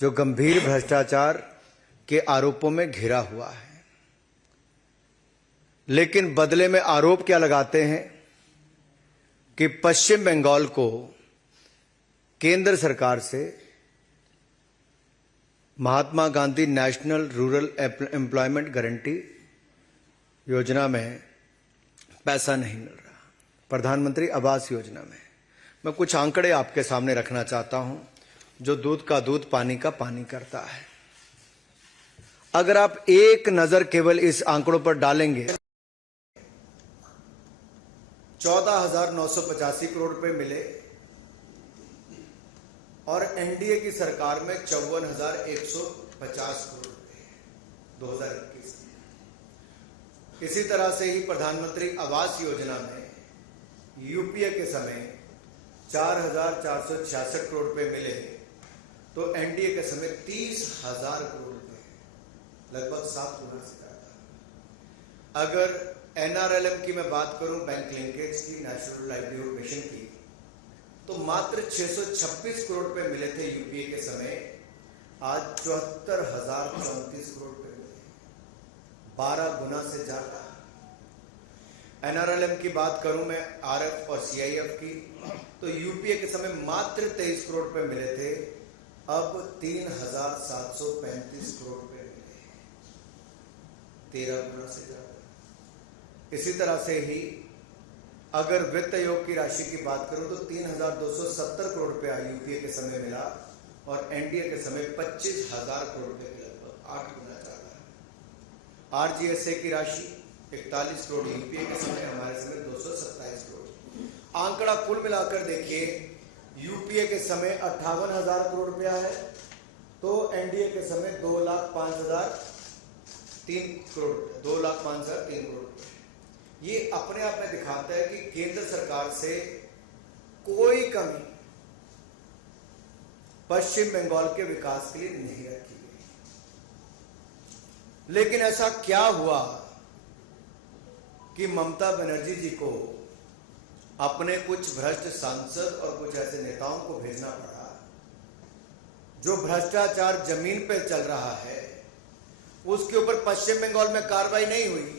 जो गंभीर भ्रष्टाचार के आरोपों में घिरा हुआ है। लेकिन बदले में आरोप क्या लगाते हैं कि पश्चिम बंगाल को केंद्र सरकार से Mahatma Gandhi national rural employment guarantee योजना में पैसा नहीं मिल रहा, प्रधानमंत्री आवास योजना में। मैं कुछ आंकड़े आपके सामने रखना चाहता हूं जो दूध का दूध पानी का पानी करता है। अगर आप एक नजर केवल इस आंकड़ों पर डालेंगे, 14,985 करोड़ रुपए मिले और एनडीए की सरकार में 54,150 करोड़ रुपए 2021 में। इसी तरह से ही प्रधानमंत्री आवास योजना में यूपीए के समय 4,466 करोड़ रुपए मिले, तो एनडीए के समय 30,000 करोड़ रुपए, लगभग 7 गुना से ज्यादा। अगर एनआरएलएम की मैं बात करूं, बैंक लिंकेज की, नेशनल लाइवलीहुड मिशन की, तो मात्र 626 करोड़ रुपए मिले थे यूपीए के समय, आज 74,034 करोड़ रुपए मिले, 12 गुना से ज्यादा। एनआरएलएम की बात करूं मैं आरएफ और सीआईएफ की, तो यूपीए के समय मात्र 23 करोड़ रुपए मिले थे, अब 3,735 करोड़ रुपए मिले, 13 गुना से ज्यादा। इसी तरह से ही अगर वित्त आयोग की राशि की बात करूं तो 3,270 करोड़ रुपया यूपीए के समय मिला और एनडीए के समय 25,000 करोड़ रुपए के लगभग 8 गुना ज्यादा। आरजीएसए की राशि 41 करोड़ यूपीए के समय, हमारे समय 227 करोड़। आंकड़ा कुल मिलाकर देखिए, यूपीए के समय 58,000 करोड़ रुपया है, तो एनडीए के समय 2,05,003 करोड़, 2,05,003 करोड़। ये अपने आप में दिखाता है कि केंद्र सरकार से कोई कमी पश्चिम बंगाल के विकास के लिए नहीं रखी गई। लेकिन ऐसा क्या हुआ कि ममता बनर्जी जी को अपने कुछ भ्रष्ट सांसद और कुछ ऐसे नेताओं को भेजना पड़ा जो भ्रष्टाचार जमीन पर चल रहा है, उसके ऊपर पश्चिम बंगाल में कार्रवाई नहीं हुई,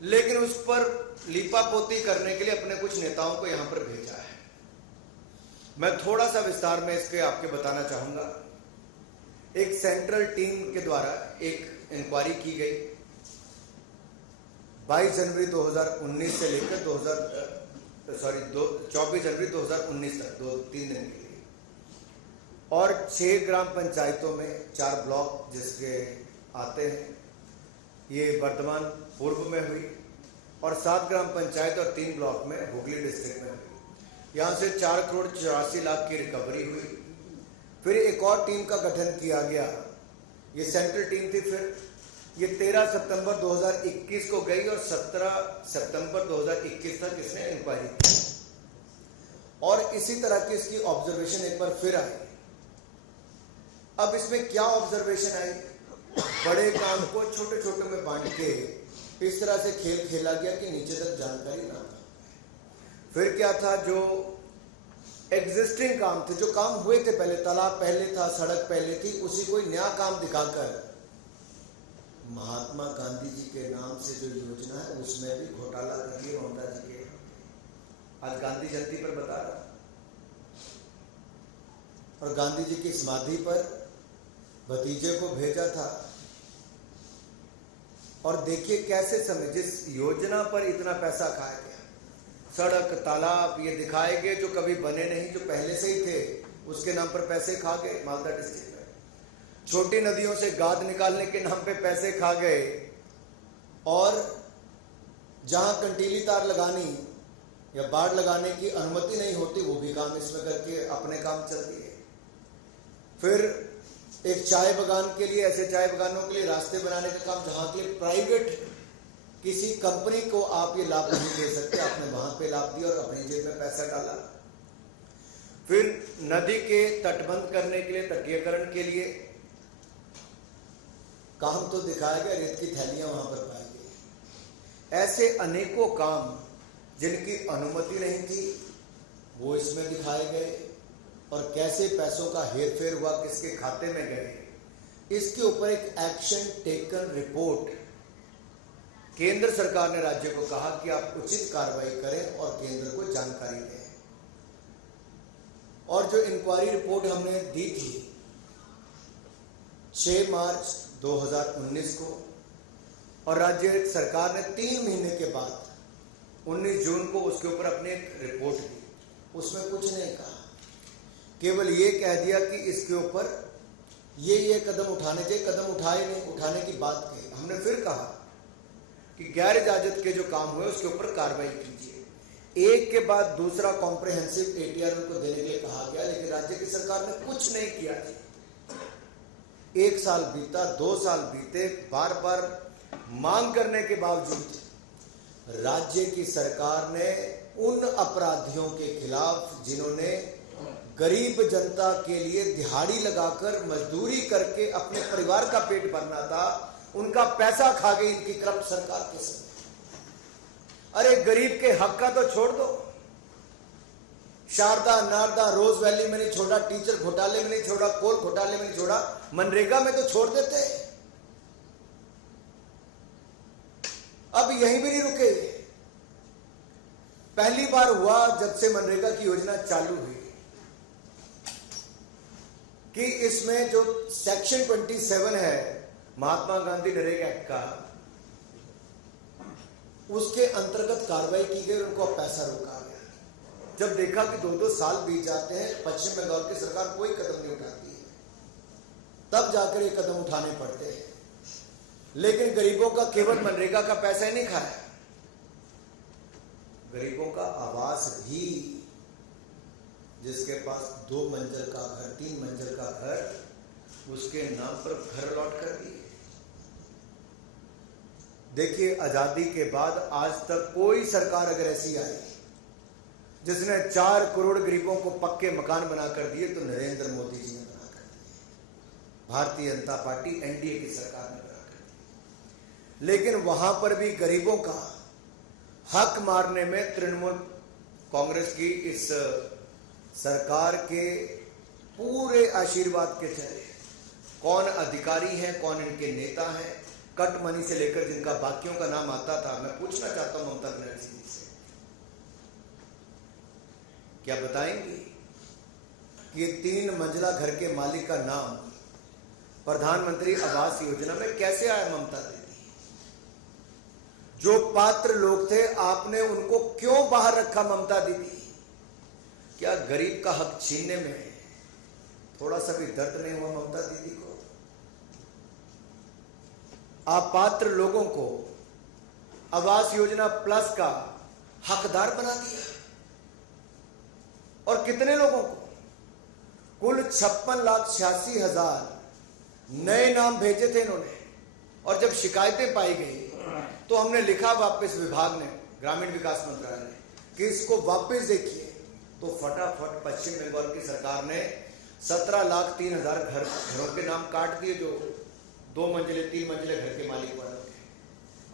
लेकिन उस पर लीपापोती करने के लिए अपने कुछ नेताओं को यहां पर भेजा है। मैं थोड़ा सा विस्तार में इसके आपके बताना चाहूंगा। एक सेंट्रल टीम के द्वारा एक इंक्वायरी की गई 22 जनवरी 2019 से लेकर 24 जनवरी 2019 तक, 2-3 दिन के लिए, और 6 ग्राम पंचायतों में 4 ब्लॉक जिसके आते हैं, ये वर्धमान पूर्व में हुई, और 7 ग्राम पंचायत और 3 ब्लॉक में हुगली डिस्ट्रिक्ट में हुई। यहां से 4 करोड़ 84 लाख की रिकवरी हुई। फिर एक और टीम का गठन किया गया, ये सेंट्रल टीम थी। फिर ये 13 सितंबर 2021 को गई और 17 सितंबर 2021 तक इसने इंक्वायरी की, और इसी तरह की इसकी ऑब्जर्वेशन एक बार फिर आई। अब इसमें क्या ऑब्जर्वेशन आई? बड़े काम को छोटे छोटे में बांट के इस तरह से खेल खेला गया कि नीचे तक जानकारी ना हो। फिर क्या था, जो एग्जिस्टिंग काम थे, जो काम हुए थे पहले, तालाब पहले था, सड़क पहले थी, उसी कोई नया काम दिखाकर महात्मा गांधी जी के नाम से जो योजना है उसमें भी घोटाला कर दिया ममता जी के। आज गांधी जयंती पर बता रहा, और गांधी जी की समाधि पर भतीजे को भेजा था। और देखिए कैसे समय, जिस योजना पर इतना पैसा खाया गया, सड़क तालाब ये दिखाए गए जो कभी बने नहीं, जो पहले से ही थे, उसके नाम पर पैसे खा गए। मालदा डिस्ट्रिक्ट में छोटी नदियों से गाद निकालने के नाम पे पैसे खा गए, और जहां कंटीली तार लगानी या बाड़ लगाने की अनुमति नहीं होती, वो भी काम इसमें करके अपने काम चल दिए। फिर एक चाय बागान के लिए, ऐसे चाय बागानों के लिए रास्ते बनाने का काम, जहां के लिए प्राइवेट किसी कंपनी को आप ये लाभ नहीं दे सकते, आपने वहां पे लाभ दिया और अपनी जेब में पैसा डाला। फिर नदी के तटबंध करने के लिए, तटीयकरण के लिए काम तो दिखाया गया, रेत की थैलियां वहां पर पाई गई। ऐसे अनेकों काम जिनकी अनुमति नहीं थी वो इसमें दिखाए गए। और कैसे पैसों का हेरफेर हुआ, किसके खाते में गए, इसके ऊपर एक एक्शन टेकन रिपोर्ट केंद्र सरकार ने राज्य को कहा कि आप उचित कार्रवाई करें और केंद्र को जानकारी दें। और जो इंक्वायरी रिपोर्ट हमने दी थी 6 मार्च 2019 को, और राज्य सरकार ने 3 महीने के बाद 19 जून को उसके ऊपर अपनी एक रिपोर्ट दी। उसमें कुछ नहीं कहा, केवल ये कह दिया कि इसके ऊपर ये कदम उठाने चाहिए, कदम उठाए नहीं, उठाने की बात कही। हमने फिर कहा कि गैर इजाजत के जो काम हुए उसके ऊपर कार्रवाई कीजिए। एक के बाद दूसरा कॉम्प्रिहेंसिव एटीआर उनको देने के लिए कहा गया, लेकिन राज्य की सरकार ने कुछ नहीं किया। 1 साल बीता, 2 साल बीते, बार बार मांग करने के बावजूद राज्य की सरकार ने उन अपराधियों के खिलाफ जिन्होंने गरीब जनता के लिए दिहाड़ी लगाकर मजदूरी करके अपने परिवार का पेट भरना था, उनका पैसा खा गई इनकी करप्ट सरकार के समय। अरे गरीब के हक का तो छोड़ दो, शारदा नारदा रोज वैली में नहीं छोड़ा, टीचर घोटाले में नहीं छोड़ा, कोल घोटाले में नहीं छोड़ा, मनरेगा में तो छोड़ देते। अब यहीं भी नहीं रुके। पहली बार हुआ जब से मनरेगा की योजना चालू हुई कि इसमें जो सेक्शन 27 है महात्मा गांधी नरेगा एक्ट का, उसके अंतर्गत कार्रवाई की गई, उनको पैसा रोका गया। जब देखा कि 2-2 साल बीत जाते हैं, पश्चिम बंगाल की सरकार कोई कदम नहीं उठाती है, तब जाकर ये कदम उठाने पड़ते हैं। लेकिन गरीबों का केवल मनरेगा का पैसा ही नहीं खाया, गरीबों का आवास भी, जिसके पास 2 मंजिल का घर, 3 मंजिल का घर, उसके नाम पर घर अलॉट कर दिए। देखिए, आजादी के बाद आज तक कोई सरकार अगर ऐसी आई जिसने 4 करोड़ गरीबों को पक्के मकान बना कर दिए, तो नरेंद्र मोदी जी ने बना कर दिए, भारतीय जनता पार्टी एनडीए की सरकार ने बना कर दिए। लेकिन वहां पर भी गरीबों का हक मारने में तृणमूल कांग्रेस की इस सरकार के पूरे आशीर्वाद के चले। कौन अधिकारी हैं, कौन इनके नेता हैं, कट मनी से लेकर जिनका बाकियों का नाम आता था, मैं पूछना चाहता हूं ममता बनर्जी जी से, क्या बताएंगे कि 3 मंजिला घर के मालिक का नाम प्रधानमंत्री आवास योजना में कैसे आया? ममता दीदी, जो पात्र लोग थे आपने उनको क्यों बाहर रखा? ममता दीदी, क्या गरीब का हक छीनने में थोड़ा सा भी दर्द नहीं हुआ ममता दीदी को? अपात्र लोगों को आवास योजना प्लस का हकदार बना दिया, और कितने लोगों को? कुल 56,86,000 नए नाम भेजे थे इन्होंने। और जब शिकायतें पाई गई तो हमने लिखा वापस विभाग ने, ग्रामीण विकास मंत्रालय ने, कि इसको वापस देखिए। तो फटाफट पश्चिम बंगाल की सरकार ने 17,03,000 घरों के नाम काट दिए, जो 2 मंजिले 3 मंजिले घर के मालिक वाले थे।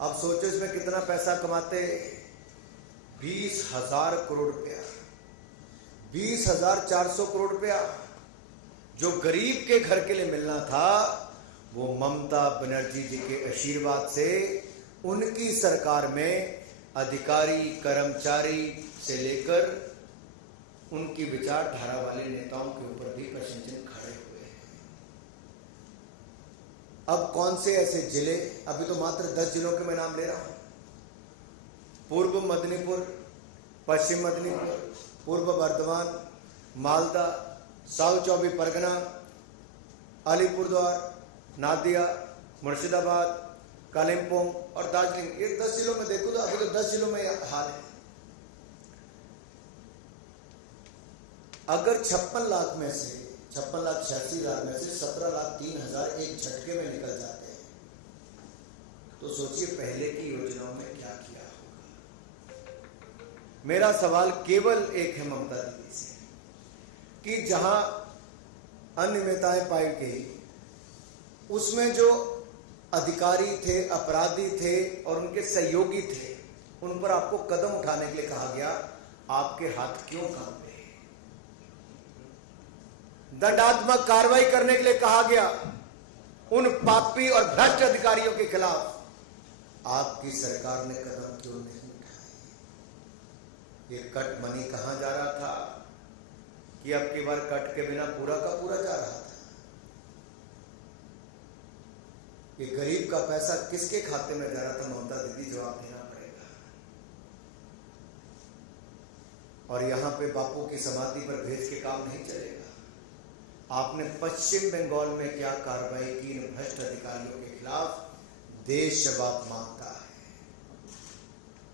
अब सोचो इसमें कितना पैसा कमाते? 20,000 करोड़ रुपया, 20,400 करोड़ रुपया जो गरीब के घर के लिए मिलना था, वो ममता बनर्जी जी के आशीर्वाद से उनकी सरकार में अधिकारी कर्मचारी से लेकर उनकी विचारधारा वाले नेताओं के ऊपर भी प्रश्न चिन्ह खड़े हुए हैं। अब कौन से ऐसे जिले, अभी तो मात्र 10 जिलों के मैं नाम ले रहा हूं, पूर्व मेदिनीपुर, पश्चिम मेदिनीपुर, पूर्व बर्धमान, मालदा, साउथ 24 परगना, अलीपुरद्वार, नादिया, मुर्शिदाबाद, कालिम्पोंग और दार्जिलिंग। ये 10 जिलों में देखो तो अभी तो 10 जिलों में हाल है। अगर 56 लाख में से 56,86,000 में से 17,03,000 एक झटके में निकल जाते हैं, तो सोचिए पहले की योजनाओं में क्या किया होगा। मेरा सवाल केवल एक है ममता दीदी से, कि जहां अनियमितताएं पाई गई उसमें जो अधिकारी थे, अपराधी थे और उनके सहयोगी थे, उन पर आपको कदम उठाने के लिए कहा गया, आपके हाथ क्यों कांपे? दंडात्मक कार्रवाई करने के लिए कहा गया, उन पापी और भ्रष्ट अधिकारियों के खिलाफ आपकी सरकार ने कदम क्यों नहीं उठाए? ये कट मनी कहां जा रहा था कि अब की बार कट के बिना पूरा का पूरा जा रहा था? ये गरीब का पैसा किसके खाते में जा रहा था? ममता दीदी, जवाब देना पड़ेगा। और यहां पे बापू की समाधि पर भेज के काम नहीं चलेगा। आपने पश्चिम बंगाल में क्या कार्रवाई की इन भ्रष्ट अधिकारियों के खिलाफ, देश जवाब मांगता है।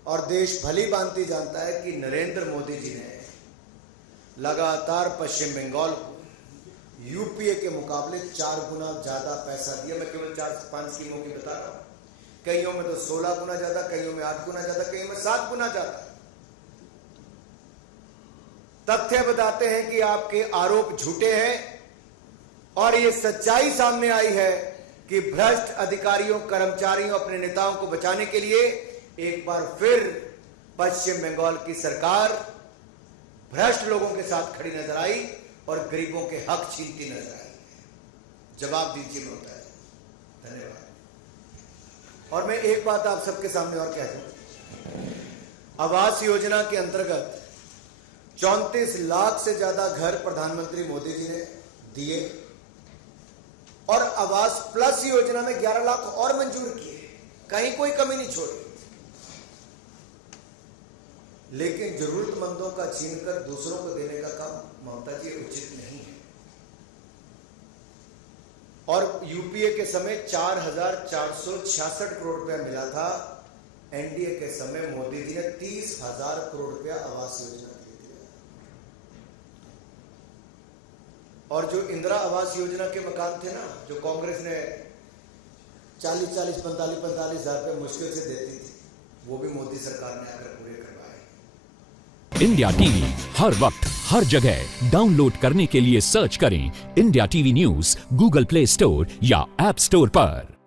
और देश भली भांति जानता है कि नरेंद्र मोदी जी ने लगातार पश्चिम बंगाल को यूपीए के मुकाबले 4 गुना ज्यादा पैसा दिया। मैं केवल 4-5 स्कीमों की बता रहा हूं। कईयों में तो 16 गुना ज्यादा, कईयों में 8 गुना ज्यादा, कईयों में 7 गुना ज्यादा। तथ्य बताते हैं कि आपके आरोप झूठे हैं और ये सच्चाई सामने आई है कि भ्रष्ट अधिकारियों, कर्मचारियों, अपने नेताओं को बचाने के लिए एक बार फिर पश्चिम बंगाल की सरकार भ्रष्ट लोगों के साथ खड़ी नजर आई और गरीबों के हक छीनती नजर आई। जवाब दीजिए ममता जी। धन्यवाद। और मैं एक बात आप सबके सामने और कह दूं, आवास योजना के अंतर्गत 34 लाख से ज्यादा घर प्रधानमंत्री मोदी जी ने दिए और आवास प्लस योजना में 11 लाख और मंजूर किए, कहीं कोई कमी नहीं छोड़ी। लेकिन जरूरतमंदों का छीनकर दूसरों को देने का काम ममता जी उचित नहीं है। और यूपीए के समय 4,466 करोड़ रुपया मिला था, एनडीए के समय मोदी जी ने 30,000 करोड़ रुपया आवास योजना के लिए दिया। और जो इंदिरा आवास योजना के मकान थे ना, जो कांग्रेस ने 40-40, 45-45 हजार रुपये मुश्किल से देती थी, वो भी मोदी सरकार ने आकर पूरे करवाए। इंडिया टीवी हर वक्त हर जगह डाउनलोड करने के लिए सर्च करें India TV news Google play store या ऐप स्टोर पर।